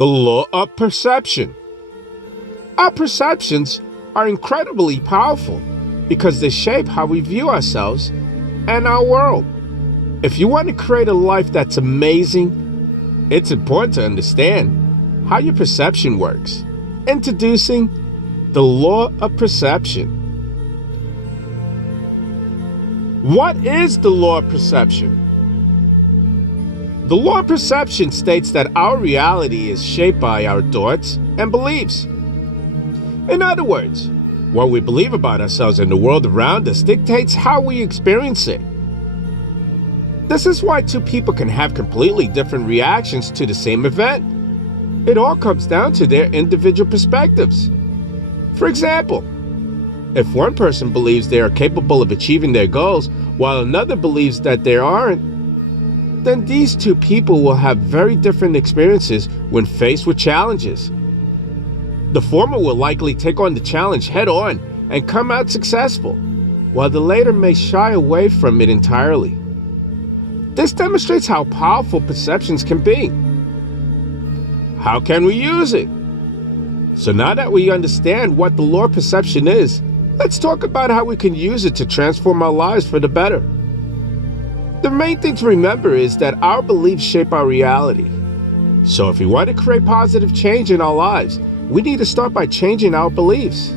The law of perception. Our perceptions are incredibly powerful because they shape how we view ourselves and our world. If you want to create a life that's amazing, it's important to understand how your perception works. Introducing the law of perception. What is the law of perception? The law of perception states that our reality is shaped by our thoughts and beliefs. In other words, what we believe about ourselves and the world around us dictates how we experience it. This is why two people can have completely different reactions to the same event. It all comes down to their individual perspectives. For example, if one person believes they are capable of achieving their goals while another believes that they aren't, then these two people will have very different experiences when faced with challenges. The former will likely take on the challenge head on and come out successful, while the latter may shy away from it entirely. This demonstrates how powerful perceptions can be. How can we use it? So now that we understand what the law of perception is, let's talk about how we can use it to transform our lives for the better. The main thing to remember is that our beliefs shape our reality. So if we want to create positive change in our lives, we need to start by changing our beliefs.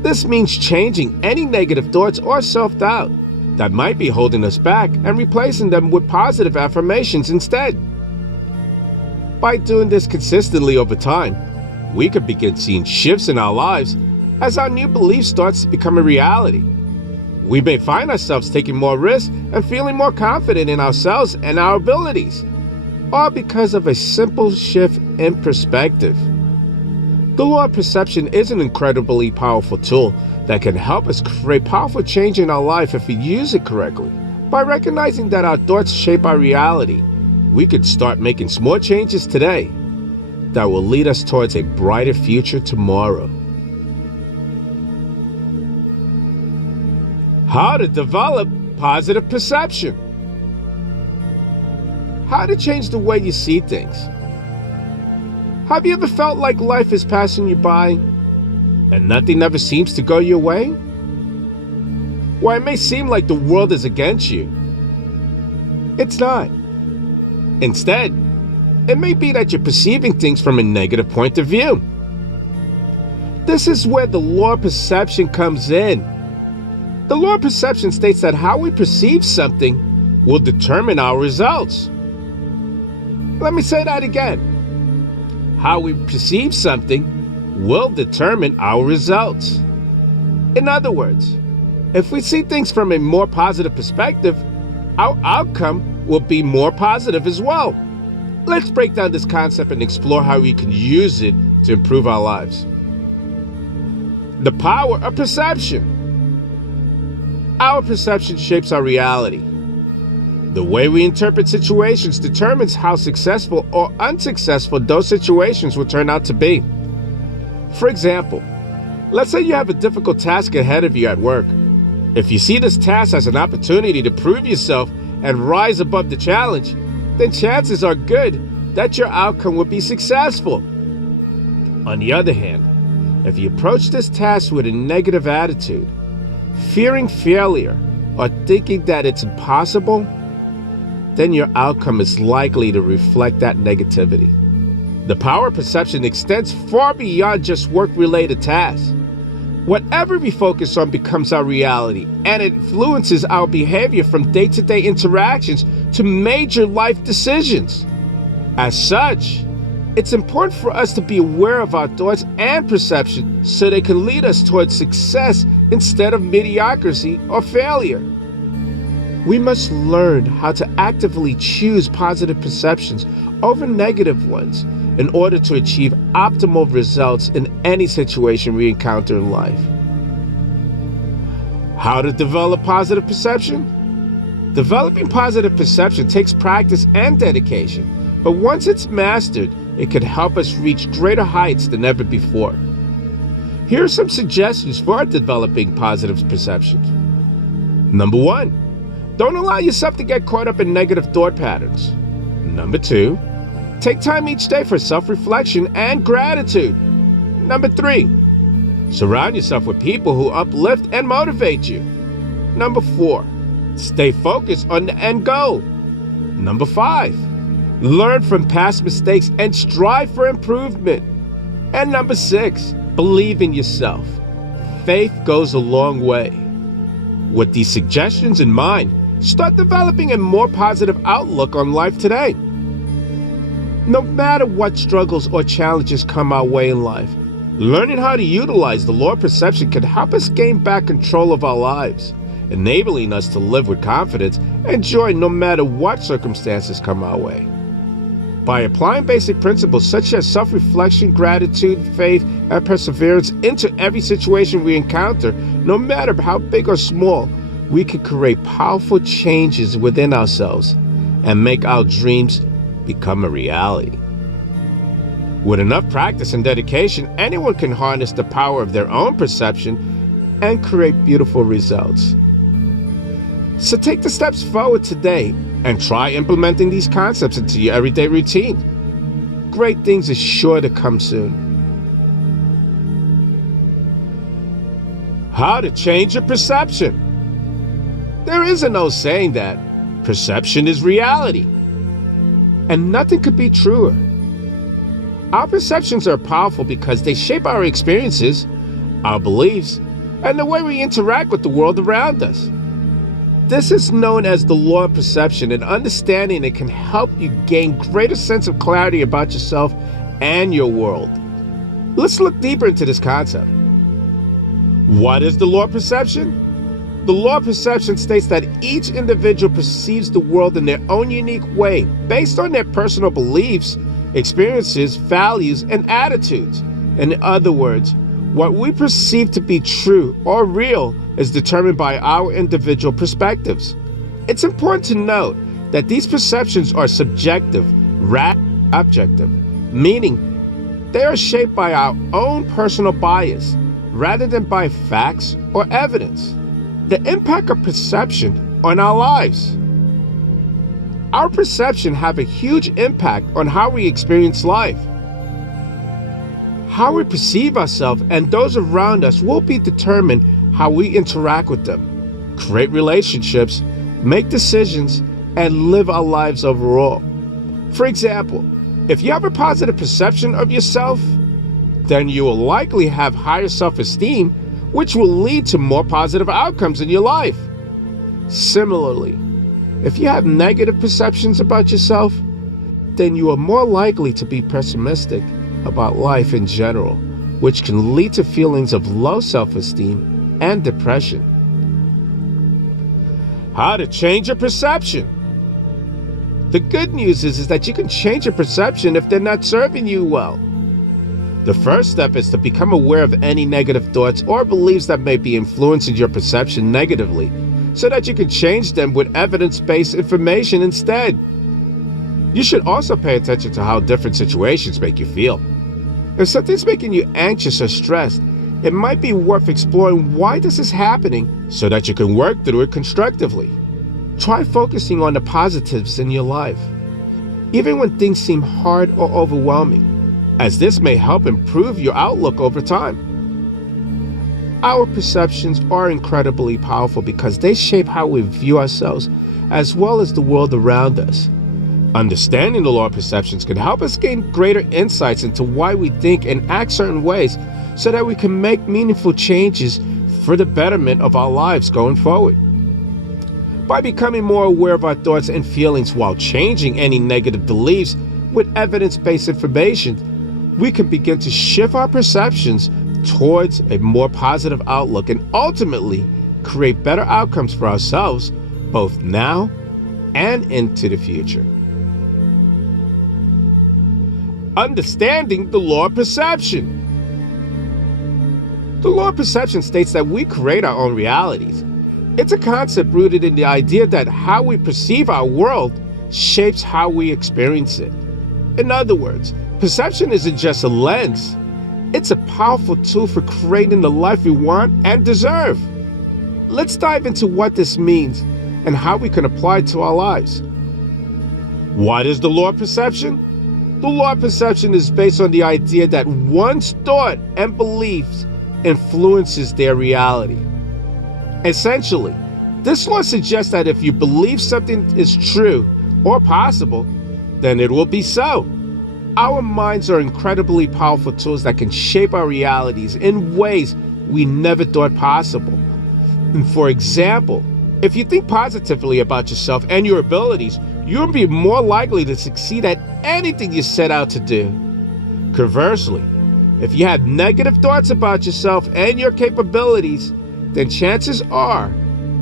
This means changing any negative thoughts or self-doubt that might be holding us back and replacing them with positive affirmations instead. By doing this consistently over time, we could begin seeing shifts in our lives as our new belief starts to become a reality. We may find ourselves taking more risks and feeling more confident in ourselves and our abilities, all because of a simple shift in perspective. The law of perception is an incredibly powerful tool that can help us create powerful change in our life if we use it correctly. By recognizing that our thoughts shape our reality, we could start making small changes today that will lead us towards a brighter future tomorrow. How to develop positive perception. How to change the way you see things. Have you ever felt like life is passing you by and nothing ever seems to go your way? Well, it may seem like the world is against you. It's not. Instead, it may be that you're perceiving things from a negative point of view. This is where the law of perception comes in. The law of perception states that how we perceive something will determine our results. Let me say that again. How we perceive something will determine our results. In other words, if we see things from a more positive perspective, our outcome will be more positive as well. Let's break down this concept and explore how we can use it to improve our lives. The power of perception. Our perception shapes our reality. The way we interpret situations determines how successful or unsuccessful those situations will turn out to be. For example, let's say you have a difficult task ahead of you at work. If you see this task as an opportunity to prove yourself and rise above the challenge, then chances are good that your outcome will be successful. On the other hand, if you approach this task with a negative attitude, fearing failure, or thinking that it's impossible, then your outcome is likely to reflect that negativity. The power of perception extends far beyond just work-related tasks. Whatever we focus on becomes our reality, and it influences our behavior from day-to-day interactions to major life decisions. As such, it's important for us to be aware of our thoughts and perception so they can lead us towards success instead of mediocrity or failure. We must learn how to actively choose positive perceptions over negative ones in order to achieve optimal results in any situation we encounter in life. How to develop positive perception? Developing positive perception takes practice and dedication, but once it's mastered, it can help us reach greater heights than ever before. Here are some suggestions for developing positive perceptions. Number 1, don't allow yourself to get caught up in negative thought patterns. Number 2, Take time each day for self-reflection and gratitude. Number 3, surround yourself with people who uplift and motivate you. Number 4, stay focused on the end goal. Number 5, learn from past mistakes and strive for improvement. And number 6, believe in yourself. Faith goes a long way. With these suggestions in mind, start developing a more positive outlook on life today. No matter what struggles or challenges come our way in life, learning how to utilize the law of perception can help us gain back control of our lives, enabling us to live with confidence and joy no matter what circumstances come our way. By applying basic principles such as self-reflection, gratitude, faith, and perseverance into every situation we encounter, no matter how big or small, we can create powerful changes within ourselves and make our dreams become a reality. With enough practice and dedication, anyone can harness the power of their own perception and create beautiful results. So take the steps forward today and try implementing these concepts into your everyday routine. Great things are sure to come soon. How to change your perception. There is an old saying that perception is reality, and nothing could be truer. Our perceptions are powerful because they shape our experiences, our beliefs, and the way we interact with the world around us. This is known as the law of perception, and understanding it can help you gain greater sense of clarity about yourself and your world. Let's look deeper into this concept. What is the law of perception? The law of perception states that each individual perceives the world in their own unique way based on their personal beliefs, experiences, values, and attitudes. In other words, what we perceive to be true or real is determined by our individual perspectives. It's important to note that these perceptions are subjective rather than objective, meaning they are shaped by our own personal bias rather than by facts or evidence. The impact of perception on our lives. Our perception have a huge impact on how we experience life. How we perceive ourselves and those around us will be determined how we interact with them, create relationships, make decisions, and live our lives overall. For example, if you have a positive perception of yourself, then you will likely have higher self-esteem, which will lead to more positive outcomes in your life. Similarly, if you have negative perceptions about yourself, then you are more likely to be pessimistic about life in general, which can lead to feelings of low self-esteem and depression. How to change your perception. The good news is that you can change your perception if they're not serving you well. The first step is to become aware of any negative thoughts or beliefs that may be influencing your perception negatively, so that you can change them with evidence-based information instead. You should also pay attention to how different situations make you feel. If something's making you anxious or stressed, it might be worth exploring why this is happening so that you can work through it constructively. Try focusing on the positives in your life, even when things seem hard or overwhelming, as this may help improve your outlook over time. Our perceptions are incredibly powerful because they shape how we view ourselves as well as the world around us. Understanding the law of perceptions can help us gain greater insights into why we think and act certain ways so that we can make meaningful changes for the betterment of our lives going forward. By becoming more aware of our thoughts and feelings while changing any negative beliefs with evidence-based information, we can begin to shift our perceptions towards a more positive outlook and ultimately create better outcomes for ourselves, both now and into the future. Understanding the law of perception. The law of perception states that we create our own realities. It's a concept rooted in the idea that how we perceive our world shapes how we experience it. In other words, perception isn't just a lens, it's a powerful tool for creating the life we want and deserve. Let's dive into what this means and how we can apply it to our lives. What is the law of perception? The law of perception is based on the idea that one's thought and beliefs influences their reality. Essentially, this law suggests that if you believe something is true or possible, then it will be so. Our minds are incredibly powerful tools that can shape our realities in ways we never thought possible. And for example, if you think positively about yourself and your abilities, you'll be more likely to succeed at anything you set out to do. Conversely, if you have negative thoughts about yourself and your capabilities, then chances are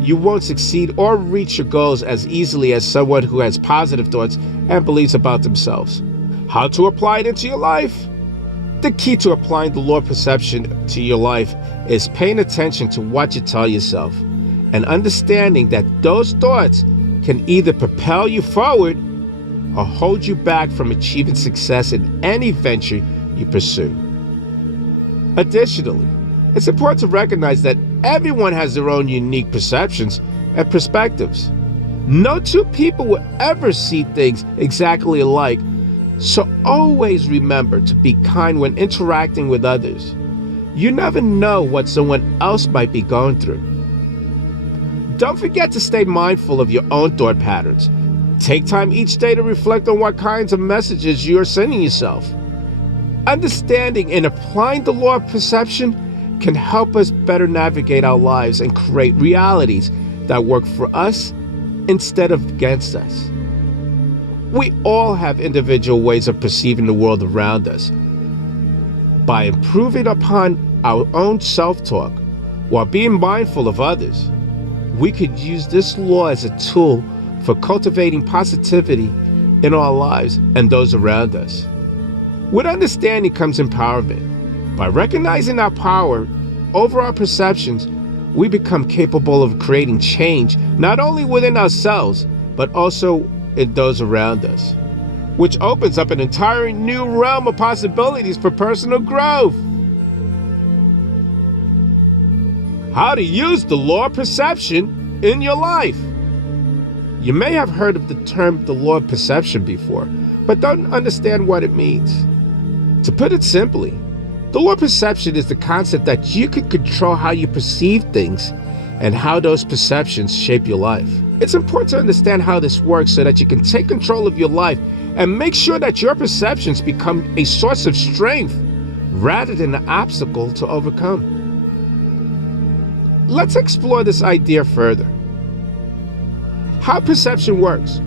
you won't succeed or reach your goals as easily as someone who has positive thoughts and beliefs about themselves. How to apply it into your life? The key to applying the law of perception to your life is paying attention to what you tell yourself and understanding that those thoughts can either propel you forward or hold you back from achieving success in any venture you pursue. Additionally, it's important to recognize that everyone has their own unique perceptions and perspectives. No two people will ever see things exactly alike, so always remember to be kind when interacting with others. You never know what someone else might be going through. Don't forget to stay mindful of your own thought patterns. Take time each day to reflect on what kinds of messages you are sending yourself. Understanding and applying the law of perception can help us better navigate our lives and create realities that work for us instead of against us. We all have individual ways of perceiving the world around us. By improving upon our own self-talk while being mindful of others, we could use this law as a tool for cultivating positivity in our lives and those around us. With understanding comes empowerment. By recognizing our power over our perceptions, we become capable of creating change not only within ourselves, but also in those around us, which opens up an entirely new realm of possibilities for personal growth. How to use the law of perception in your life. You may have heard of the term the law of perception before, but don't understand what it means. To put it simply, the law of perception is the concept that you can control how you perceive things and how those perceptions shape your life. It's important to understand how this works so that you can take control of your life and make sure that your perceptions become a source of strength rather than an obstacle to overcome. Let's explore this idea further. How perception works.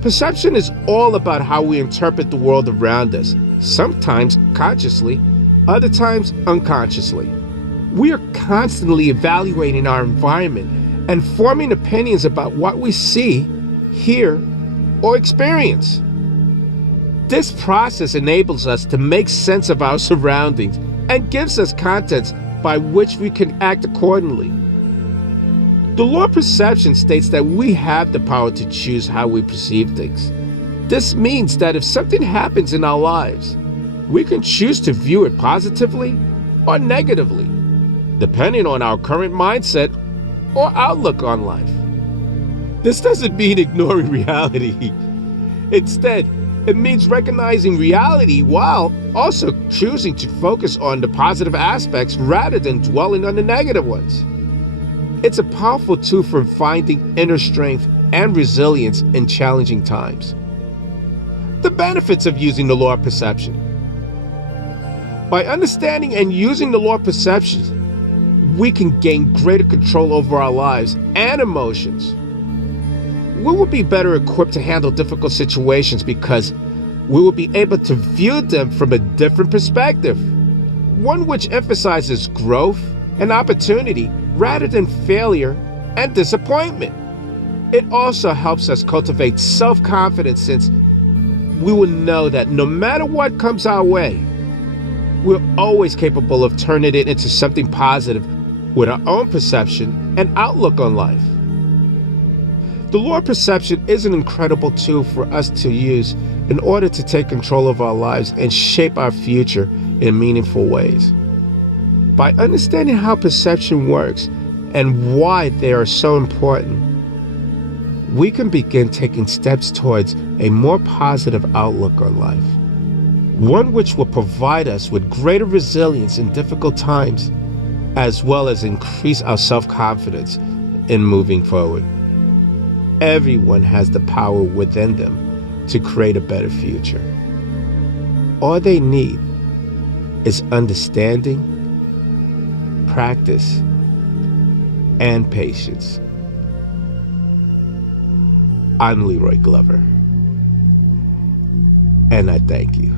Perception is all about how we interpret the world around us, sometimes consciously, other times unconsciously. We are constantly evaluating our environment and forming opinions about what we see, hear, or experience. This process enables us to make sense of our surroundings and gives us context by which we can act accordingly. The law of perception states that we have the power to choose how we perceive things. This means that if something happens in our lives, we can choose to view it positively or negatively, depending on our current mindset or outlook on life. This doesn't mean ignoring reality. Instead, it means recognizing reality while also choosing to focus on the positive aspects rather than dwelling on the negative ones. It's a powerful tool for finding inner strength and resilience in challenging times. The benefits of using the law of perception. By understanding and using the law of perception, we can gain greater control over our lives and emotions. We will be better equipped to handle difficult situations because we will be able to view them from a different perspective, one which emphasizes growth and opportunity rather than failure and disappointment. It also helps us cultivate self-confidence since we will know that no matter what comes our way, we're always capable of turning it into something positive with our own perception and outlook on life. The law of perception is an incredible tool for us to use in order to take control of our lives and shape our future in meaningful ways. By understanding how perception works and why they are so important, we can begin taking steps towards a more positive outlook on life, one which will provide us with greater resilience in difficult times, as well as increase our self-confidence in moving forward. Everyone has the power within them to create a better future. All they need is understanding, practice, and patience. I'm Leroy Glover, and I thank you.